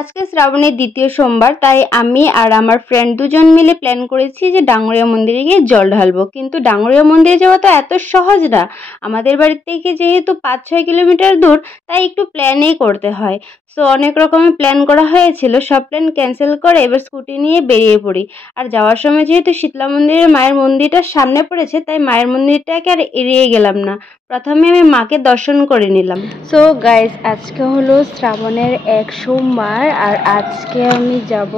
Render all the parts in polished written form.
আজকে শ্রাবণের দ্বিতীয় সোমবার, তাই আমি আর আমার ফ্রেন্ড দুজন মিলে প্ল্যান করেছি যে ডাঙ্গরিয়া মন্দিরে গিয়ে জল ঢালবো। কিন্তু ডাঙ্গরিয়া মন্দিরে যাওয়া তো এত সহজ না। আমাদের বাড়ি থেকে যেহেতু 5-6 কিলোমিটার দূর, তাই একটু প্ল্যানেই করতে হয়। সো অনেক রকমের প্ল্যান করা হয়েছিল, সব প্ল্যান ক্যান্সেল করে এবার স্কুটি নিয়ে বেরিয়ে পড়ি। আর যাওয়ার সময় যেহেতু শীতলা মন্দিরের মায়ের মন্দিরটা সামনে পড়েছে, তাই মায়ের মন্দিরটাকে আর এড়িয়ে গেলাম না, প্রথমে আমি মাকে দর্শন করে নিলাম। সো গাইস, আজকে হলো শ্রাবণের 1 সোমবার, আর আজকে আমি যাব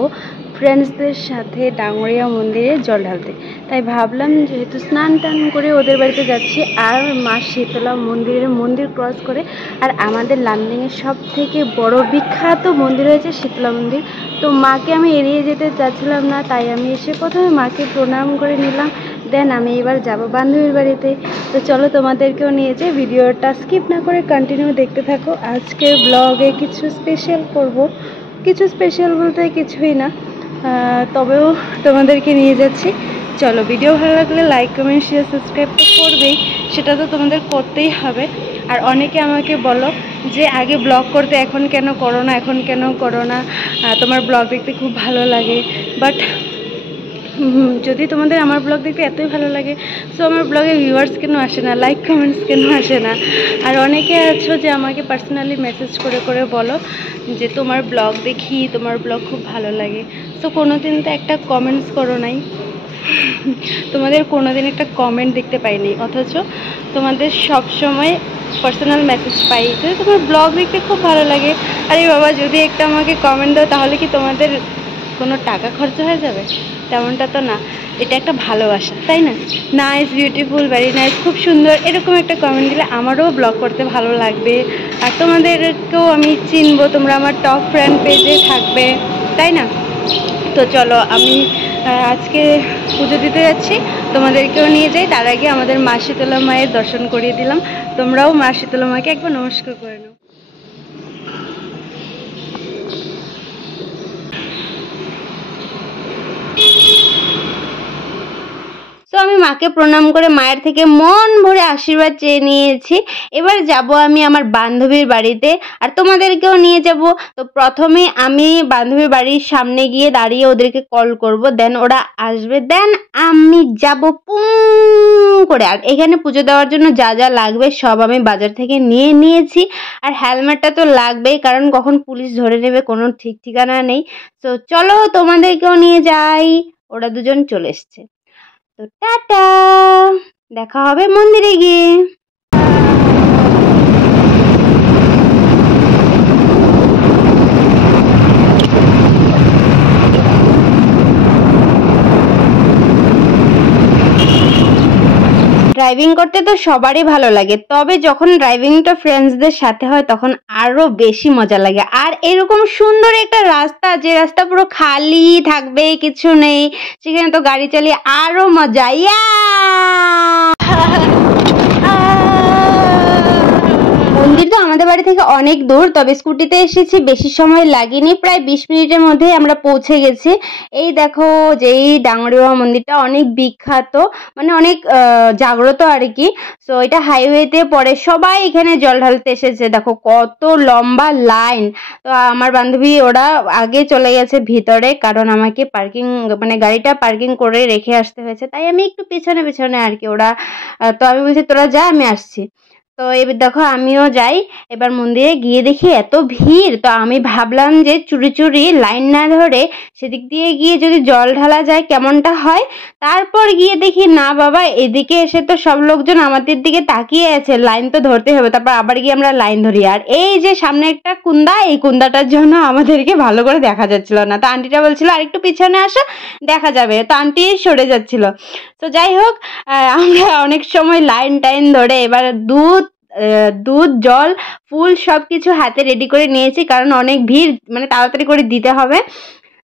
ফ্রেন্ডসদের সাথে ডাঙ্গরিয়া মন্দিরে জল ঢালতে। তাই ভাবলাম যেহেতু স্নান টান করে ওদের বাড়িতে যাচ্ছি, আর মা শীতলা মন্দির ক্রস করে, আর আমাদের লামডিংয়ের সব থেকে বড় বিখ্যাত মন্দির হয়েছে শীতলা মন্দির। তো মাকে আমি এড়িয়ে যেতে চাচ্ছিলাম না, তাই আমি এসে প্রথমে মাকে প্রণাম করে নিলাম। দেন আমি এবার যাব বান্ধবীর বাড়িতে। তো চলো তোমাদেরকেও নিয়ে যাই, ভিডিওটা স্কিপ না করে কন্টিনিউ দেখতে থাকো। আজকের ব্লগে কিছু স্পেশাল করব, কিছু স্পেশাল বলতে কিছুই না, তবেও তোমাদেরকে নিয়ে যাচ্ছি। চলো, ভিডিও ভালো লাগলে লাইক কমেন্ট শেয়ার সাবস্ক্রাইব তো করবেই, সেটা তো তোমাদের করতেই হবে। আর অনেকে আমাকে বলো যে আগে ব্লগ করতে এখন কেন করো না, তোমার ব্লগ দেখতে খুব ভালো লাগে। বাট যদি তোমাদের আমার ব্লগ দেখতে এতই ভালো লাগে, সো আমার ব্লগে ভিউয়ার্স কেন আসে না, লাইক কমেন্টস কেন আসে না? আর অনেকে আছো যে আমাকে পার্সোনালি মেসেজ করে করে বলো যে তোমার ব্লগ দেখি, তোমার ব্লগ খুব ভালো লাগে। সো কোনো দিন তো একটা কমেন্টস করো নাই, তোমাদের কোনো দিন একটা কমেন্ট দেখতে পাইনি, অথচ তোমাদের সব সময় পার্সোনাল মেসেজ পাই যে তোমার ব্লগ দেখতে খুব ভালো লাগে। আরে বাবা, যদি একটা আমাকে কমেন্ট দাও তাহলে কি তোমাদের কোনো টাকা খরচ হয়ে যাবে? তেমনটা তো না, এটা একটা ভালোবাসা, তাই না? নাইস, বিউটিফুল, ভেরি নাইস, খুব সুন্দর, এরকম একটা কমেন্ট দিলে আমারও ব্লগ করতে ভালো লাগবে, আর তোমাদেরকেও আমি চিনবো, তোমরা আমার টপ ফ্রেন্ড পেজে থাকবে, তাই না? তো চলো, আমি আজকে পুজো দিতে যাচ্ছি, তোমাদেরকেও নিয়ে যাই। তার আগে আমাদের মা শীতলা মায়ের দর্শন করিয়ে দিলাম, তোমরাও মা শীতলা মাকে একবার নমস্কার করে নাও। তো আমি মাকে প্রণাম করে মায়ের থেকে মন ভরে আশীর্বাদ চেয়ে নিয়েছি। এবার যাব আমি আমার বান্ধবীর বাড়িতে, আর তোমাদেরকেও নিয়ে যাব। তো প্রথমে আমি বান্ধবীর বাড়ির সামনে গিয়ে দাঁড়িয়ে ওদেরকে কল করব, দেন ওরা আসবে, দেন আমি যাব পুং করে। আর এখানে পুজো দেওয়ার জন্য যা যা লাগবে সব আমি বাজার থেকে নিয়ে নিয়েছি। আর হেলমেটটা তো লাগবেই, কারণ কখন পুলিশ ধরে নেবে কোনো ঠিক ঠিকানা নেই। তো চলো, তোমাদেরকেও নিয়ে যাই। ওরা দুজন চলে এসছে। তো টাটা, দেখা হবে মন্দিরে গিয়ে। ড্রাইভিং করতে তো সবারই ভালো লাগে, তবে যখন ড্রাইভিংটা ফ্রেন্ডসদের সাথে হয় তখন আরো বেশি মজা লাগে। আর এরকম সুন্দর একটা রাস্তা, যে রাস্তা পুরো খালি থাকবে, কিছু নেই, সেখানে তো গাড়ি চালিয়ে আরো মজা। মন্দির তো আমাদের বাড়ি থেকে অনেক দূর, তবে স্কুটিতে এসেছি, বেশি সময় লাগেনি, প্রায় 20 মিনিটের মধ্যেই আমরা পৌঁছে গেছি। এই দেখো যে এই ডাঙ্গরিয়া মন্দিরটা অনেক বিখ্যাত, মানে অনেক জাগ্রত আর কি। সো এটা হাইওয়েতে পড়ে, সবাই এখানে জল ঢালতে এসেছে। দেখো কত লম্বা লাইন। তো আমার বান্ধবী ওরা আগে চলে গেছে ভিতরে, কারণ আমাকে মানে গাড়িটা পার্কিং করে রেখে আসতে হয়েছে, তাই আমি একটু পেছনে আর কি। ওরা তো আমি বলছি তোরা যা, আমি আসছি। তো এবার দেখো আমিও যাই। এবার মন্দিরে গিয়ে দেখি এত ভিড়, তো আমি ভাবলাম যে চুরি লাইন না ধরে সেদিক দিয়ে গিয়ে যদি জল ঢালা যায় কেমনটা হয়। তারপর গিয়ে দেখি না বাবা, এদিকে এসে তো সব লোকজন আমাদের দিকে তাকিয়ে আছে, লাইন তো ধরতে হবে। তারপর আবার গিয়ে আমরা লাইন ধরি, আর এই যে সামনে একটা কুন্দা, এই কুন্দাটার জন্য আমাদেরকে ভালো করে দেখা যাচ্ছিল না। তো আন্টিটা বলছিল আর একটু পিছনে আসো, দেখা যাবে, তো আন্টি সরে যাচ্ছিল। তো যাই হোক, আমরা অনেক সময় লাইন টাইন ধরে এবার দুধ, জল, ফুল সবকিছু হাতে রেডি করে নিয়েছি, কারণ অনেক ভিড়, মানে তাড়াতাড়ি করে দিতে হবে।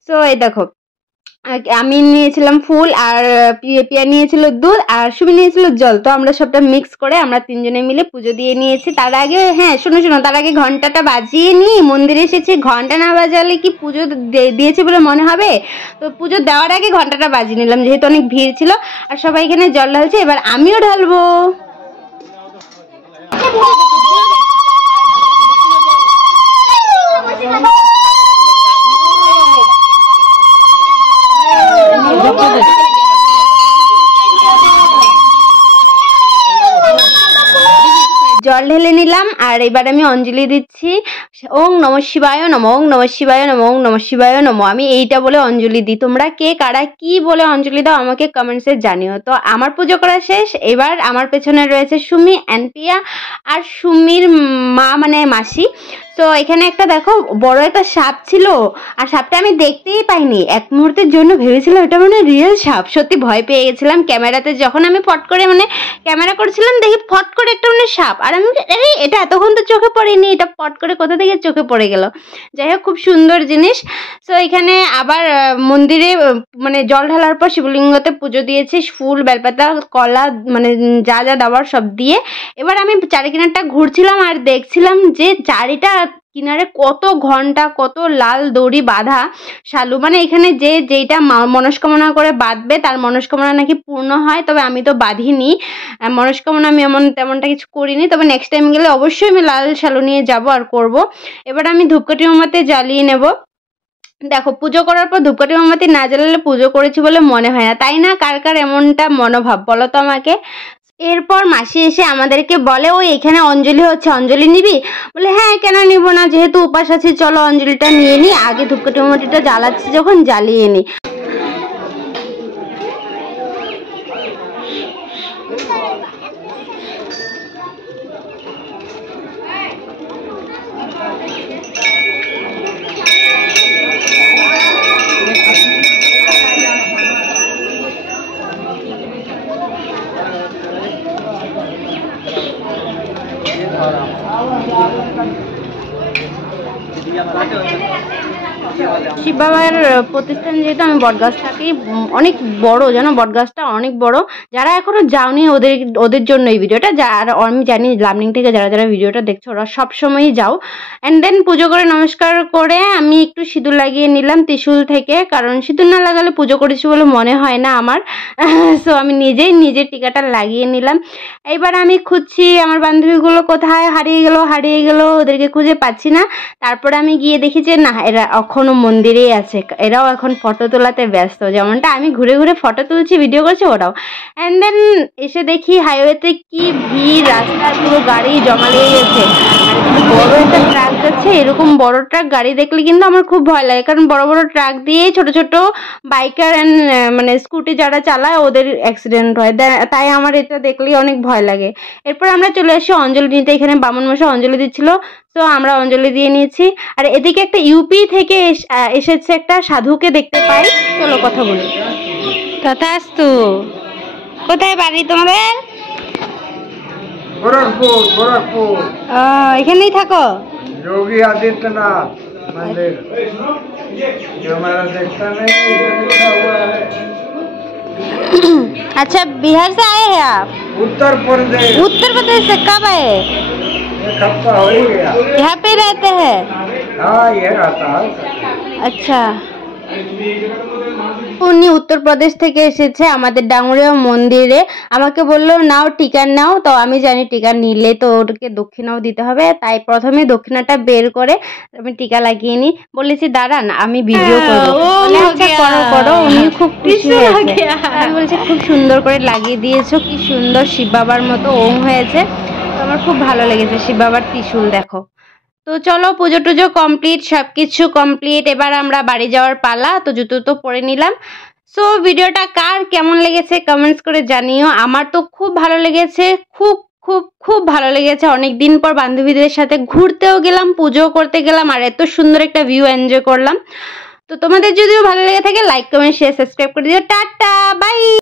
সো এই দেখো, আমি নিয়েছিলাম ফুল, আর পিয়া নিয়েছিল দুধ, আর সুমি নিয়েছিল জল। তো আমরা সবটা মিক্স করে আমরা তিনজনে মিলে পুজো দিয়ে নিয়েছি। তার আগে শোনো, তার আগে ঘন্টাটা বাজিয়ে নিই। মন্দিরে এসেছি, ঘন্টা না বাজালে কি পুজো দিয়েছি বলে মনে হবে? তো পুজো দেওয়ার আগে ঘন্টাটা বাজিয়ে নিলাম, যেহেতু অনেক ভিড় ছিল আর সবাই এখানে জল ঢালছে। এবার আমিও ঢালবো। জল ঢেলে নিলাম আর এবার আমি অঞ্জলি দিচ্ছি। ওং নমঃ শিবায় নম, ওং নমঃ শিবায় নম, ওং নমঃ শিবায় নম। আমি এইটা বলে অঞ্জলি দিই। তোমরা কে কারা কি বলে অঞ্জলি দাও আমাকে কমেন্টসে জানিও। তো আমার পুজো করা শেষ। এবার আমার পেছনে রয়েছে সুমি অ্যান্ড পিয়া আর সুমির মা মানে মাসি। তো এখানে একটা দেখো বড় একটা সাপ ছিল, আর সাপটা আমি দেখতেই পাইনি। এক মুহূর্তের জন্য ভেবেছিলাম এটা মানে রিয়েল সাপ। সত্যি ভয় পেয়ে গেছিলাম। ক্যামেরাতে যখন আমি ফট করে মানে ক্যামেরা করছিলাম দেখি ফট করে একটা মানে সাপ, আর আমি এটা এতক্ষণ তো চোখে পড়েনি, এটা ফট করে কোথা থেকে চোখে পড়ে গেল। যাই হোক, খুব সুন্দর জিনিস। তো এখানে আবার মন্দিরে মানে জল ঢালার পর শিবলিঙ্গতে পুজো দিয়েছি, ফুল বেলপাতা কলা মানে যা যা দেওয়ার সব দিয়ে। এবার আমি চারি কিনারটা ঘুরছিলাম আর দেখছিলাম যে চারিটা কিনারে কত ঘন্টা, কত লাল দড়ি বাঁধা শালু। মানে এখানে যে যেইটা মনস্কামনা করে বাঁধবে তার মনস্কামনা নাকি পূর্ণ হয়। তবে আমি তো বাঁধিনি মনস্কামনা, আমি তেমনটা কিছু করিনি। তবে নেক্সট টাইম গেলে অবশ্যই আমি লাল শালু নিয়ে যাব আর করব। এবার আমি ধূপকাঠি মোমবাতি জ্বালিয়ে নেব। দেখো, পুজো করার পর ধূপকাঠি মোমবাতি না জ্বালালে পুজো করেছি বলে মনে হয় না, তাই না? কার কার এমনটা মনোভাব বলো তো আমাকে। এরপর মাসি এসে আমাদেরকে বলে, ওই এখানে অঞ্জলি হচ্ছে, অঞ্জলি নিবি? বলে হ্যাঁ, কেন নিব না, যেহেতু উপাস আছি চলো অঞ্জলিটা নিয়ে নিই। আগে ধূপকাঠি মোমবাতিটা জ্বালাচ্ছি যখন জ্বালিয়ে নিই। শিব বাবার প্রতিষ্ঠান যেহেতু, আমি বটগাছটাকেই অনেক বড়, জানো বটগাছটা অনেক বড়। যারা এখনো যাওনি ওদের জন্য এই ভিডিওটা। যারা আমি জানি লার্নিং থেকে যারা যারা ভিডিওটা দেখছো ওরা সবসময়ই যাও। অ্যান্ড দেন পুজো করে নমস্কার করে আমি একটু সিঁদুর লাগিয়ে নিলাম ত্রিশূল থেকে, কারণ সিঁদুর না লাগালে পুজো করেছি বলে মনে হয় না আমার। সো আমি নিজের টিকাটা লাগিয়ে নিলাম। এইবার আমি খুঁজছি আমার বান্ধবীগুলো কোথায় হারিয়ে গেল, ওদেরকে খুঁজে পাচ্ছি না। তারপরে আমি গিয়ে দেখি যে না, এরা এখনো মন্দিরেই আছে, এরাও এখন ফটো তোলাতে ব্যস্ত। যেমনটা আমি ঘুরে ঘুরে ফটো তুলছি, ভিডিও করছি, ওরাও। অ্যান্ড দেন এসে দেখি হাইওয়েতে কি ভিড়, রাস্তায় পুরো গাড়ি জমা লেগে গেছে। আর বড় একটা ট্রাক যাচ্ছে, এরকম বড় ট্রাক গাড়ি দেখলে কিন্তু আমার খুব ভয় লাগে, কারণ বড় বড় ট্রাক দিয়ে ছোট ছোট বাইকার অ্যান্ড মানে স্কুটি যারা চালায় ওদের অ্যাক্সিডেন্ট হয়, তাই আমার এটা দেখলেই অনেক ভয় লাগে। এরপর আমরা চলে আসি অঞ্জলি নিতে। এখানে বামুন মশাই অঞ্জলি দিচ্ছিল, তো আমরা অঞ্জলি দিয়ে নিয়েছি। আর এদিকে একটা ইউপি থেকে এসেছে একটা সাধুকে দেখতে পাই, চলো কথা বলি। তথাস্তু। কোথায় বাড়ি তোমাদের? गोरखपुर। এখানেই থাকো? योगी आदित्यनाथ मंदिर जो हमारा देखता नहीं लिखा हुआ है। अच्छा, बिहार से आए हैं आप? उत्तर प्रदेश। उत्तर प्रदेश से कब आए? एक हफ्ता हो ही गया। यहाँ पे रहते हैं? हाँ, ये रहता है। अच्छा, উনি উত্তরপ্রদেশ থেকে এসেছে আমাদের ডাঙ্গুরিয়া মন্দিরে। আমাকে বললো নাও টিকা নাও, তো আমি জানি টিকা নিলে তো ওটাকে দক্ষিণাও দিতে হবে, তাই প্রথমে দক্ষিণাটা বের করে আমি টিকা লাগিয়ে নিই। বলেছি দাঁড়ান আমি ভিডিও করবো। করো। উনি খুব খুশি হয়েছে। আমি বলছি খুব সুন্দর করে লাগিয়ে দিয়েছো, কি সুন্দর শিব বাবার মতো ওম হয়েছে। তো আমার খুব ভালো লেগেছে শিব বাবার ত্রিশূল দেখো। তো চলো, পুজো টুজো কমপ্লিট, সব কিছু কমপ্লিট। এবার আমরা বাড়ি যাওয়ার পালা। তো জুতো তো পরে নিলাম। সো ভিডিওটা কার কেমন লেগেছে কমেন্টস করে জানিও। আমার তো খুব ভালো লেগেছে, খুব খুব খুব ভালো লেগেছে। অনেক দিন পর বান্ধবীদের সাথে ঘুরতেও গেলাম, পুজো করতে গেলাম, আর এত সুন্দর একটা ভিউ এনজয় করলাম। তো তোমাদের যদিও ভালো লেগে থাকে লাইক কমেন্ট শেয়ার সাবস্ক্রাইব করে দিও। Tata, by.